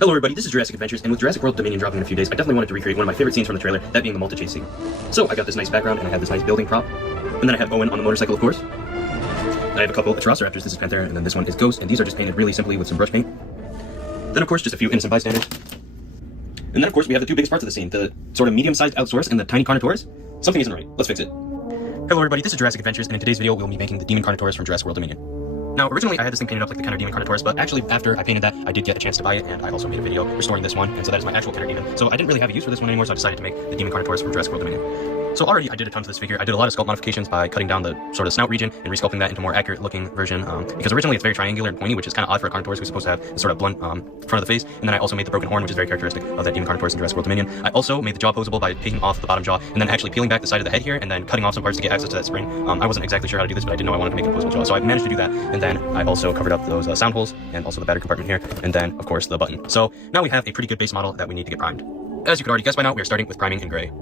Hello everybody, this is Jurassic Adventures, and with Jurassic World Dominion dropping in a few days, I definitely wanted to recreate one of my favorite scenes from the trailer, that being the multi-chase scene. So I got this nice background, and I have this nice building prop, and then I have Owen on the motorcycle, of course. I have a couple of Velociraptors, this is Panthera, and then this one is Ghost, and these are just painted really simply with some brush paint. Then of course, just a few innocent bystanders. And then of course, we have the two biggest parts of the scene, the sort of medium-sized Allosaurus and the tiny Carnotaurus. Something isn't right, let's fix it. Hello everybody, this is Jurassic Adventures, and in today's video, we'll be making the Demon Carnotaurus from Jurassic World Dominion. Now, originally I had this thing painted up like the Kenner Demon Carnotaurus, but actually after I painted that, I did get a chance to buy it, and I also made a video restoring this one, and so that is my actual Kenner Demon. So I didn't really have a use for this one anymore, so I decided to make the Demon Carnotaurus from Jurassic World Dominion. So already I did a ton to this figure. I did a lot of sculpt modifications by cutting down the sort of snout region and resculpting that into a more accurate looking version, because originally it's very triangular and pointy, which is kind of odd for a Carnotaurus who's supposed to have a sort of blunt front of the face. And then I also made the broken horn, which is very characteristic of that Demon Carnotaurus in Jurassic World Dominion. I also made the jaw posable by taking off the bottom jaw and then actually peeling back the side of the head here and then cutting off some parts to get access to that spring. I wasn't exactly sure how to do this, but I didn't know I wanted to make a posable jaw, so I managed to do that. And then I also covered up those sound holes and also the battery compartment here, and then of course the button. So now we have a pretty good base model that we need to get primed. As you could already guess by now, we are starting with priming in gray.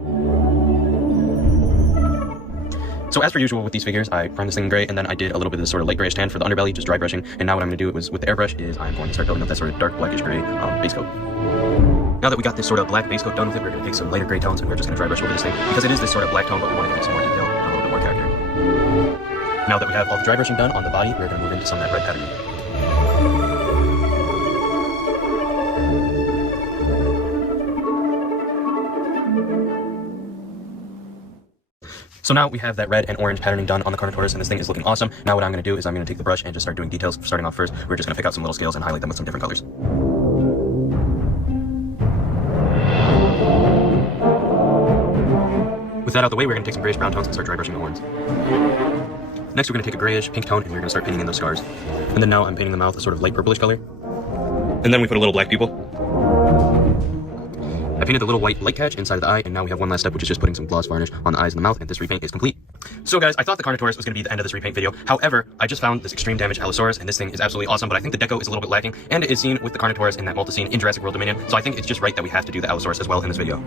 So as per usual with these figures, I primed this thing in gray, and then I did a little bit of this sort of light grayish tan for the underbelly, just dry brushing. And now what I'm going to do is with the airbrush is I'm going to start building up that sort of dark blackish gray base coat. Now that we got this sort of black base coat done with it, we're going to take some lighter gray tones and we're just going to dry brush over this thing because it is this sort of black tone, but we want to give it some more detail and a little bit more character. Now that we have all the dry brushing done on the body, we're going to move into some of that red patterning. So now we have that red and orange patterning done on the Carnotaurus, and this thing is looking awesome. Now what I'm going to do is I'm going to take the brush and just start doing details. Starting off first, we're just going to pick out some little scales and highlight them with some different colors. With that out of the way, we're going to take some grayish brown tones and start dry brushing the horns. Next, we're going to take a grayish pink tone and we're going to start painting in those scars. And then now I'm painting the mouth a sort of light purplish color. And then we put a little black pupil. I painted the little white light catch inside of the eye, and now we have one last step, which is just putting some gloss varnish on the eyes and the mouth, and this repaint is complete. So guys, I thought the Carnotaurus was going to be the end of this repaint video. However, I just found this extreme damage Allosaurus, and this thing is absolutely awesome, but I think the deco is a little bit lacking, and it is seen with the Carnotaurus in that multi-scene in Jurassic World Dominion, so I think it's just right that we have to do the Allosaurus as well in this video.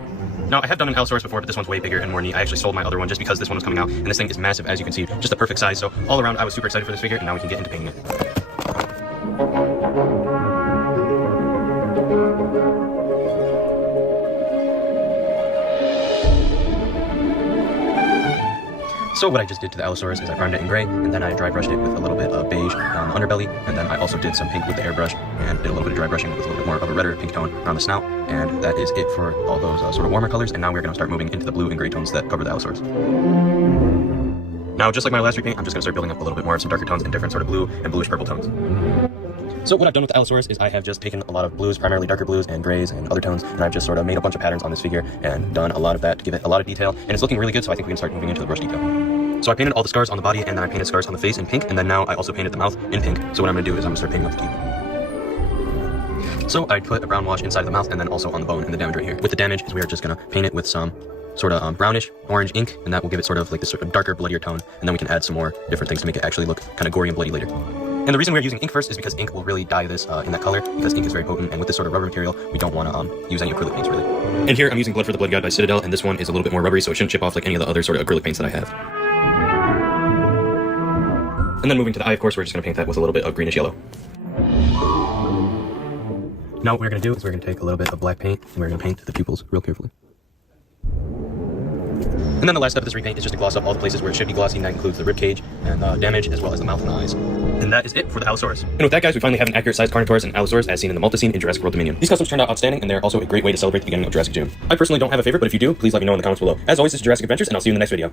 Now, I have done an Allosaurus before, but this one's way bigger and more neat. I actually sold my other one just because this one was coming out, and this thing is massive, as you can see, just the perfect size. So all around, I was super excited for this figure, and now we can get into painting it. So what I just did to the Allosaurus is I primed it in gray, and then I dry brushed it with a little bit of beige on the underbelly, and then I also did some pink with the airbrush, and did a little bit of dry brushing with a little bit more of a redder pink tone around the snout, and that is it for all those sort of warmer colors, and now we're going to start moving into the blue and gray tones that cover the Allosaurus. Now, just like my last repaint, I'm just going to start building up a little bit more of some darker tones in different sort of blue and bluish purple tones. So what I've done with the Allosaurus is I have just taken a lot of blues, primarily darker blues and grays and other tones, and I've just sort of made a bunch of patterns on this figure and done a lot of that to give it a lot of detail, and it's looking really good, so I think we can start moving into the brush detail. So I painted all the scars on the body, and then I painted scars on the face in pink, and then now I also painted the mouth in pink. So what I'm going to do is I'm going to start painting up the teeth. So I put a brown wash inside of the mouth and then also on the bone and the damage right here. With the damage is we are just going to paint it with some sort of brownish orange ink, and that will give it sort of like this sort of darker, bloodier tone, and then we can add some more different things to make it actually look kind of gory and bloody later. And the reason we're using ink first is because ink will really dye this in that color, because ink is very potent, and with this sort of rubber material, we don't want to use any acrylic paints really. And here I'm using Blood for the Blood God by Citadel, and this one is a little bit more rubbery, so it shouldn't chip off like any of the other sort of acrylic paints that I have. And then moving to the eye, of course, we're just going to paint that with a little bit of greenish yellow. Now what we're going to do is we're going to take a little bit of black paint, and we're going to paint the pupils real carefully. And then the last step of this repaint is just to gloss up all the places where it should be glossy, and that includes the ribcage and damage, as well as the mouth and the eyes. And that is it for the Allosaurus. And with that, guys, we finally have an accurate sized Carnotaurus and Allosaurus as seen in the multi-scene in Jurassic World Dominion. These customs turned out outstanding, and they're also a great way to celebrate the beginning of Jurassic June. I personally don't have a favorite, but if you do, please let me know in the comments below. As always, this is Jurassic Adventures, and I'll see you in the next video.